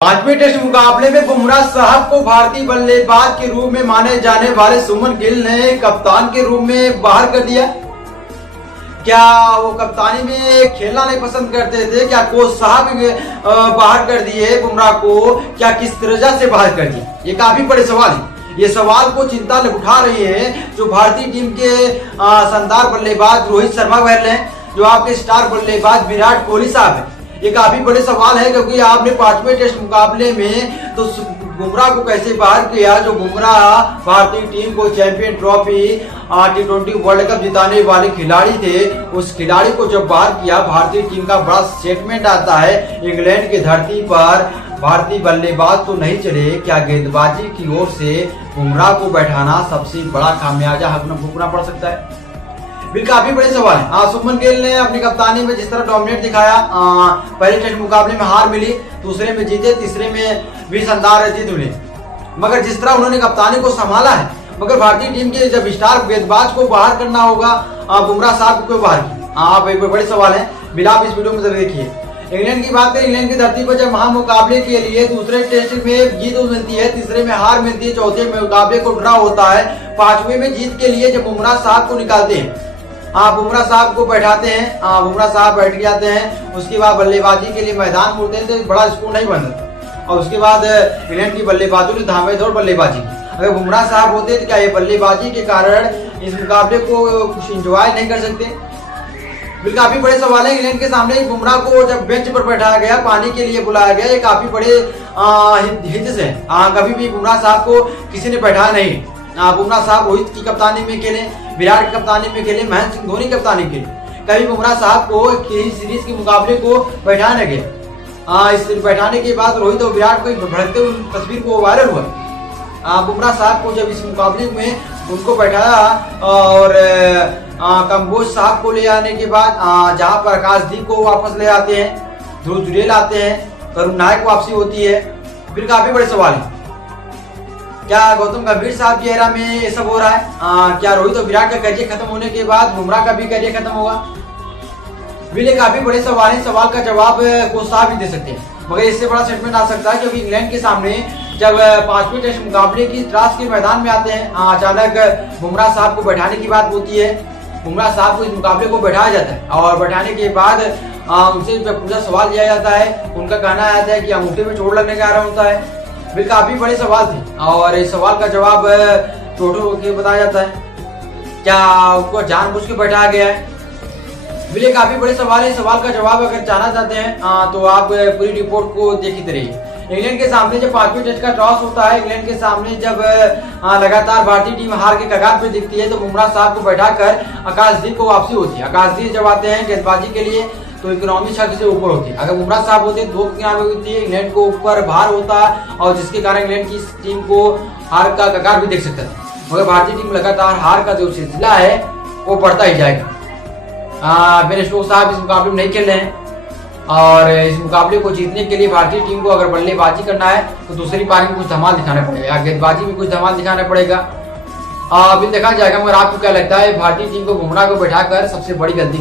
पांचवें टेस्ट मुकाबले में बुमराह साहब को भारतीय बल्लेबाज के रूप में माने जाने वाले सुमन गिल ने कप्तान के रूप में बाहर कर दिया। क्या वो कप्तानी में खेलना नहीं पसंद करते थे? क्या कोच साहब बाहर कर दिए बुमराह को? क्या किस तरह से बाहर कर दिए? ये काफी बड़े सवाल है। ये सवाल को चिंता उठा रही है जो भारतीय टीम के शानदार बल्लेबाज रोहित शर्मा वह हैं, जो आपके स्टार बल्लेबाज विराट कोहली साहब है। ये काफी बड़े सवाल है क्योंकि आपने पांचवें टेस्ट मुकाबले में तो बुमराह को कैसे बाहर किया, जो बुमराह भारतीय टीम को champion trophy T20 world cup जिताने वाले खिलाड़ी थे, उस खिलाड़ी को जब बाहर किया, भारतीय टीम का बड़ा स्टेटमेंट आता है। इंग्लैंड की धरती पर भारतीय बल्लेबाज तो नहीं चले, क्या गेंदबाजी की ओर से बुमराह को बैठाना सबसे बड़ा खामियाजा भुगतना पड़ सकता है? भी काफी बड़े सवाल है। सुमन गिल ने अपनी कप्तानी में जिस तरह डोमिनेट दिखाया, पहले टेस्ट मुकाबले में हार मिली, दूसरे में जीते, तीसरे में भी शानदार जीत मिली, मगर जिस तरह उन्होंने कप्तानी को संभाला है, मगर भारतीय टीम के जब स्टार गेंदबाज को बाहर करना होगा, बुमराह साहब को बाहर किया। आप एक बड़े सवाल है, बिलाप इस वीडियो में जरूर देखिए। इंग्लैंड की बात करें, इंग्लैंड की धरती पर जब महामुकाबले के लिए दूसरे टेस्ट में जीत मिलती है, तीसरे में हार मिलती है, चौथे मुकाबले को ड्रा होता है, पांचवें में जीत के लिए जब बुमराह साहब को निकालते हैं, बुमराह साहब को बैठाते हैं, बुमराह साहब बैठ जाते हैं, उसके बाद बल्लेबाजी के लिए मैदान मुड़ते हैं तो बड़ा स्कोर नहीं बनता। और उसके बाद इंग्लैंड की बल्लेबाजों ने धामेदौड़ बल्लेबाजी की। अगर बुमराह साहब होते तो क्या ये बल्लेबाजी के कारण इस मुकाबले को कुछ एंजॉय नहीं कर सकते? बिल्कुल काफी बड़े सवाल है इंग्लैंड के सामने। बुमराह को जब बेंच पर बैठाया गया, पानी के लिए बुलाया गया, ये काफी बड़े हित से कभी भी बुमराह साहब को किसी ने बैठाया नहीं। बुमराह साहब रोहित की कप्तानी में खेले, विराट की कप्तानी में खेले, महेंद्र सिंह धोनी की कप्तानी में खेले, कभी बुमराह साहब को सीरीज के मुकाबले को बैठाया न गया। इस बैठाने के बाद रोहित और विराट को भड़कते हुए तस्वीर को वायरल हुआ। बुमराह साहब को जब इस मुकाबले में उनको बैठाया और कंबोज साहब को ले आने के बाद जहां पर आकाशदीप को वापस ले आते हैं, ध्रुव जुरेल आते हैं, करुण नायक वापसी होती है, फिर काफी बड़े सवाल है। क्या गौतम गंभीर साहब की एरा में ये सब हो रहा है? क्या रोहित और विराट का करियर खत्म होने के बाद बुमराह का भी करियर खत्म होगा? ये काफी बड़े सवाल है। सवाल का जवाब कोच साहब ही दे सकते हैं, मगर इससे बड़ा स्टेटमेंट आ सकता है क्योंकि इंग्लैंड के सामने जब पांचवें टेस्ट मुकाबले की त्रास के मैदान में आते हैं, अचानक बुमराह साहब को बैठाने की बात होती है। बुमराह साहब को इस मुकाबले को बैठाया जाता है और बैठाने के बाद उनसे जब पूरा सवाल किया जाता है, उनका कहना आता है कि अंगूठे में चोट लगने का होता है। बिल्कुल काफी बड़े सवाल थे और इस सवाल का जवाब चोटों के बताया जाता है। क्या उनको जानबूझ के बैठाया गया है? बिल्कुल काफी बड़े सवाल है। सवाल का जवाब अगर जानना चाहते हैं तो आप पूरी रिपोर्ट को देखते रहिए। इंग्लैंड के सामने जब पांचवें टेस्ट का टॉस होता है, इंग्लैंड के सामने जब लगातार भारतीय टीम हार के कगार पे दिखती है, तो बुमराह साहब को बैठाकर आकाशदीप को वापसी होती है। आकाशदीप जब आते हैं गेंदबाजी के लिए तो इकोनॉमी छक्के से ऊपर होती है। अगर बुमराह साहब होते दो किनारे होती है, इंग्लैंड को ऊपर भार होता है और जिसके कारण इंग्लैंड की टीम को हार का कगार भी देख सकता है। मगर भारतीय टीम लगातार हार का जो सिलसिला है वो बढ़ता ही जाएगा। बेन स्टोक्स साहब इस मुकाबले में नहीं खेल रहे हैं और इस मुकाबले को जीतने के लिए भारतीय टीम को अगर बल्लेबाजी करना है तो दूसरी पारी में कुछ धमाल दिखाना पड़ेगा, गेंदबाजी में कुछ धमाल दिखाना पड़ेगा। अभी देखा जाएगा। मगर आपको क्या लगता है भारतीय टीम को बुमराह को बैठाकर सबसे बड़ी गलती